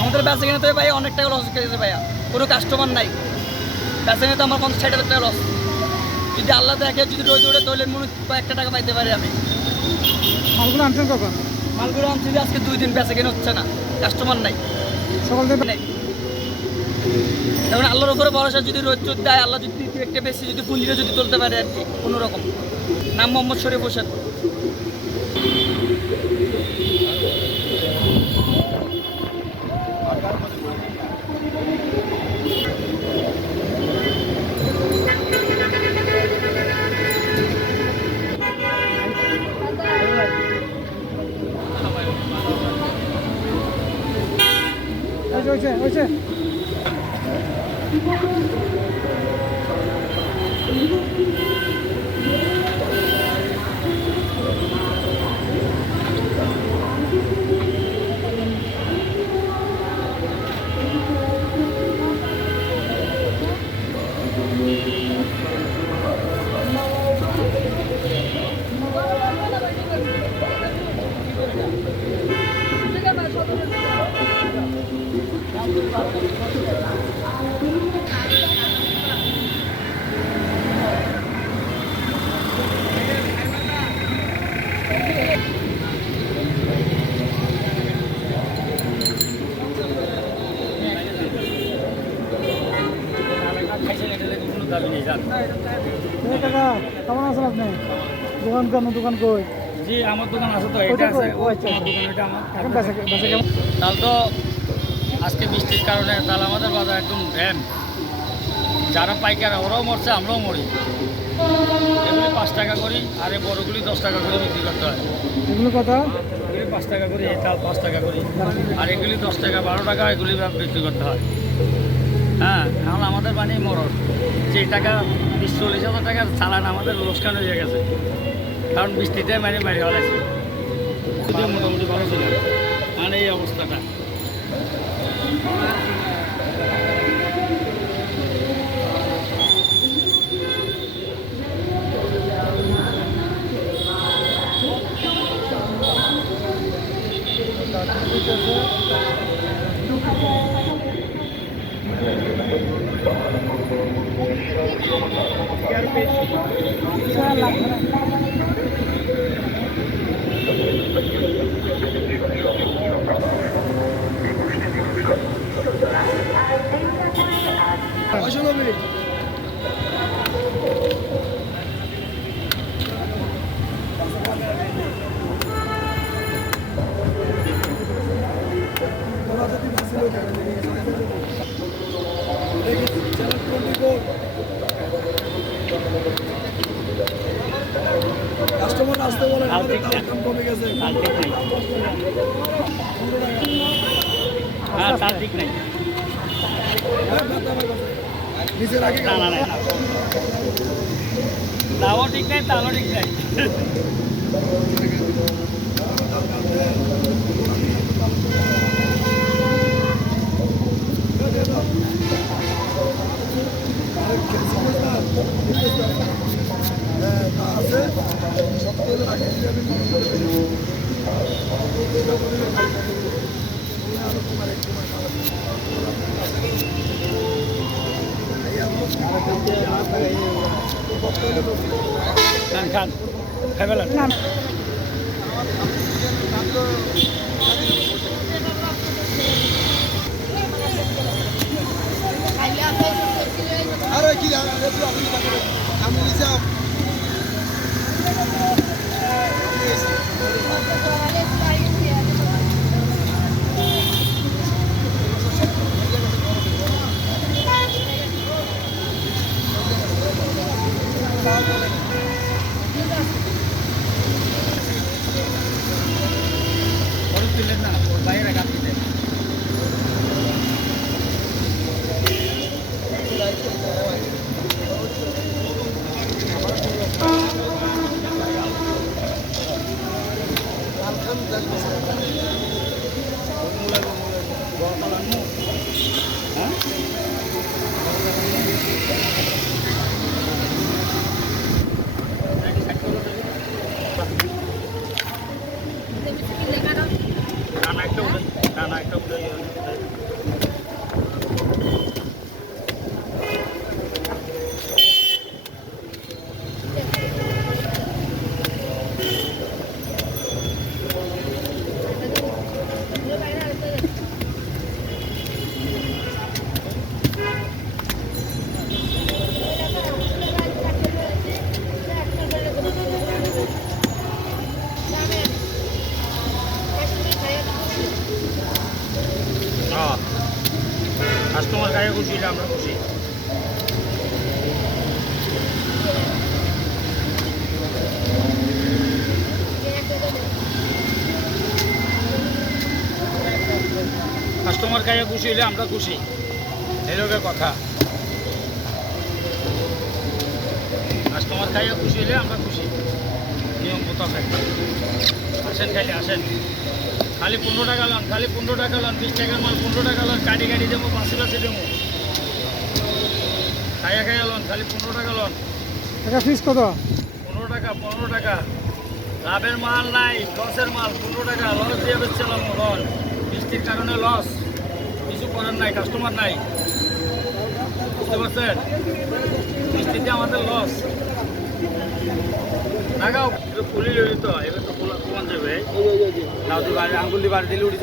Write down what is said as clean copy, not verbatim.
আমাদের বেচা কিনে তো ভাই অনেক টাকা লস খেয়েছে ভাইয়া, কোনো কাস্টমার নাই। বেচা কিনে তো আমার 50-60 টাকা লস। যদি আল্লাহ দেখে যদি রোজ ওঠে তাহলে মনে কয়েকটা টাকা পাইতে পারি আমি। মালগুলো আনছেন কখন? মালগুলো আনছি যে আজকে 2 দিন বেচা কিনে হচ্ছে না, কাস্টমার নাই, সকাল থেকে নেই। এখন আল্লাহর উপরে ভরসা, যদি রোজ চোদ দেয়, আল্লাহ যদি একটু বেশি যদি পুঁজিটা যদি তুলতে পারে আর কি কোনো রকম। নাম মোহাম্মদ শরীফ হোসেন। হয়েছে কাকা, কেমন আছেন আপনি? দোকান কই? জি, আমার দোকান আছে তো, এটা আছে। এখন বেচা কেমন? তাল তো আজকে বৃষ্টির কারণে তাল আমাদের বাজার একদম ড্যাম। যারা পাইকার ওরাও মরছে, আমরাও মরি। এগুলি 5 টাকা করি, আর এই বড়গুলি 10 টাকা করে বিক্রি করতে হয়। এগুলো কথা এগুলি 5 টাকা করি, এই তাল 5 টাকা করি, আর এগুলি 10 টাকা 12 টাকা এগুলি বিক্রি করতে হয়। হ্যাঁ, এখন আমাদের বাণী মরণ। যে টাকা 20-40 হাজার টাকার চালান আমাদের লোকসান হয়ে গেছে, কারণ বৃষ্টিতে বাইরে হওয়া আছে। যদিও মোটামুটি ভালো ছিল, মানে এই অবস্থাটা। কাস্টমার আসতে বলেন, আমাদের দাম কমে গেছে। হ্যাঁ, তার ঠিক নেই। নিচে রাখি তাও ঠিক নেই, তাও ঠিক নেই। আছে সপ্তাহে রাখি খান খাই ফেলেন। আরে কি আমি নিলাম না বাইরে গাছ দিতে কাস্টমার খাইয়া খুশি হইলে আমরা খুশি, এই লোকের কথা। কাস্টমার খাইয়া খুশি হইলে আমরা খুশি, নিয়ম মোতাবেক। আসেন খাইলে আসেন, খালি 15 টাকা লন, খালি 15 টাকা লন, 20 টাকার মাল 15 টাকা লন, কাটি কাটি দেবো, বাসি বাসি দেবো। খাইয়া খাইয়া লন, খালি 15 টাকা লন। টাকা ফিস কত? 15 টাকা, 15 টাকা। লাভের মাল নাই, লসের মাল 15 টাকা। লস দিয়ে বেচছিলাম লন, বৃষ্টির কারণে লস, কিছু করার নাই, কাস্টমার নাই, বুঝতে পারছেন? বৃষ্টিতে আমাদের লস। লাগাও পুলি তো, এবার তো কমান যাবে, নাও দিয়ে আঙ্গুল দিয়ে বাড়ি দিলে উঠে